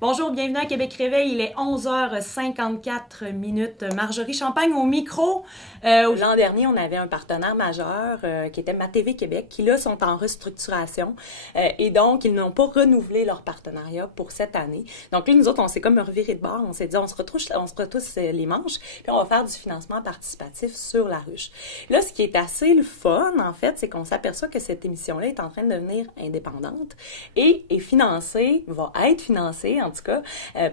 Bonjour, bienvenue à Québec Réveil. Il est 11h54 minutes. Marjorie Champagne au micro. L'an dernier, on avait un partenaire majeur qui était MaTV Québec, qui là sont en restructuration et donc ils n'ont pas renouvelé leur partenariat pour cette année. Donc là, nous autres, on s'est comme reviré de bord. On s'est dit, on se retrousse les manches, puis on va faire du financement participatif sur la ruche. Là, ce qui est assez le fun, en fait, c'est qu'on s'aperçoit que cette émission-là est en train de devenir indépendante et est financée, va être financée, en tout cas,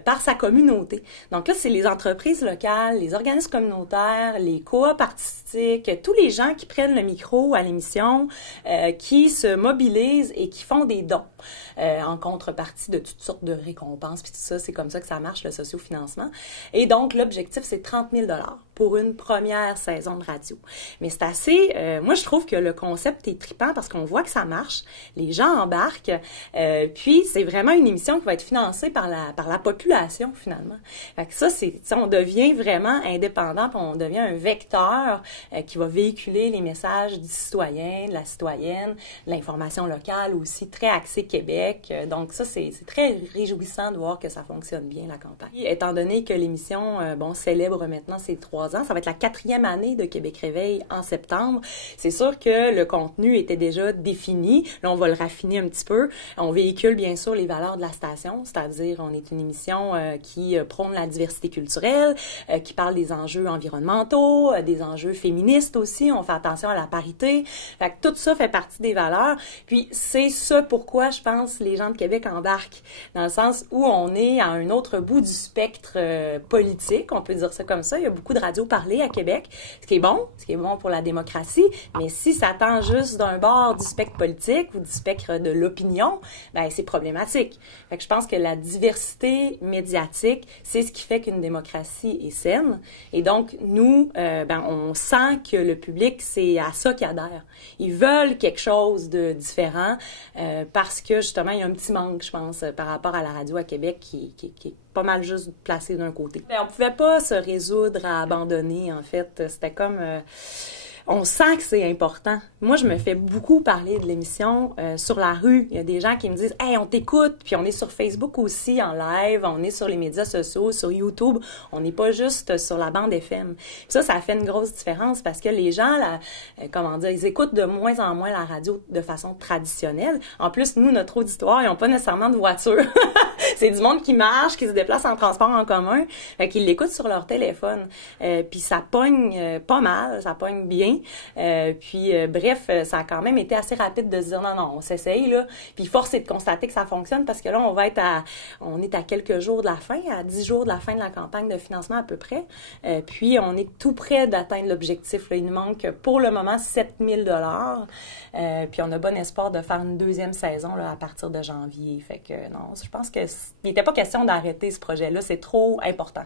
par sa communauté. Donc là, c'est les entreprises locales, les organismes communautaires, les coops artistiques, tous les gens qui prennent le micro à l'émission, qui se mobilisent et qui font des dons en contrepartie de toutes sortes de récompenses, puis tout ça, c'est comme ça que ça marche, le sociofinancement. Et donc, l'objectif, c'est 30 000 $ pour une première saison de radio. Mais c'est assez... moi, je trouve que le concept est trippant parce qu'on voit que ça marche, les gens embarquent, puis c'est vraiment une émission qui va être financée par la population, finalement. Fait que ça, on devient vraiment indépendant, puis on devient un vecteur qui va véhiculer les messages du citoyen, de la citoyenne, l'information locale aussi, très axée Québec. Donc ça, c'est très réjouissant de voir que ça fonctionne bien, la campagne. Étant donné que l'émission, célèbre maintenant ses 3 ans, ça va être la 4e année de Québec Réveil en septembre. C'est sûr que le contenu était déjà défini. Là, on va le raffiner un petit peu. On véhicule bien sûr les valeurs de la station, c'est-à-dire on est une émission qui prône la diversité culturelle, qui parle des enjeux environnementaux, des enjeux féministes aussi. On fait attention à la parité. Fait que tout ça fait partie des valeurs. Puis c'est ça pourquoi je pense les gens de Québec embarquent, dans le sens où on est à un autre bout du spectre politique, on peut dire ça comme ça. Il y a beaucoup de radios parlées à Québec, ce qui est bon pour la démocratie, mais si ça tend juste d'un bord du spectre politique ou du spectre de l'opinion, ben c'est problématique. Fait que je pense que la diversité médiatique, c'est ce qui fait qu'une démocratie est saine. Et donc, nous, on sent que le public, c'est à ça qu'il adhère. Ils veulent quelque chose de différent parce que, justement, il y a un petit manque, je pense, par rapport à la radio à Québec qui est pas mal juste placé d'un côté. Mais on pouvait pas se résoudre à abandonner, en fait. C'était comme... on sent que c'est important. Moi, je me fais beaucoup parler de l'émission sur la rue. Il y a des gens qui me disent « Hey, on t'écoute! » Puis on est sur Facebook aussi en live, on est sur les médias sociaux, sur YouTube. On n'est pas juste sur la bande FM. Puis ça fait une grosse différence parce que les gens, ils écoutent de moins en moins la radio de façon traditionnelle. En plus, nous, notre auditoire, ils n'ont pas nécessairement de voiture. C'est du monde qui marche, qui se déplace en transport en commun. Fait qu'ils l'écoutent sur leur téléphone. Puis ça pogne pas mal, ça pogne bien. Bref, ça a quand même été assez rapide de se dire non, on s'essaye, là. Puis force est de constater que ça fonctionne parce que là, on est à quelques jours de la fin, à 10 jours de la fin de la campagne de financement à peu près. Puis on est tout près d'atteindre l'objectif, là. Il nous manque pour le moment 7 000 $. Puis on a bon espoir de faire une 2e saison là, à partir de janvier. Fait que non, je pense qu'il n'était pas question d'arrêter ce projet-là. C'est trop important.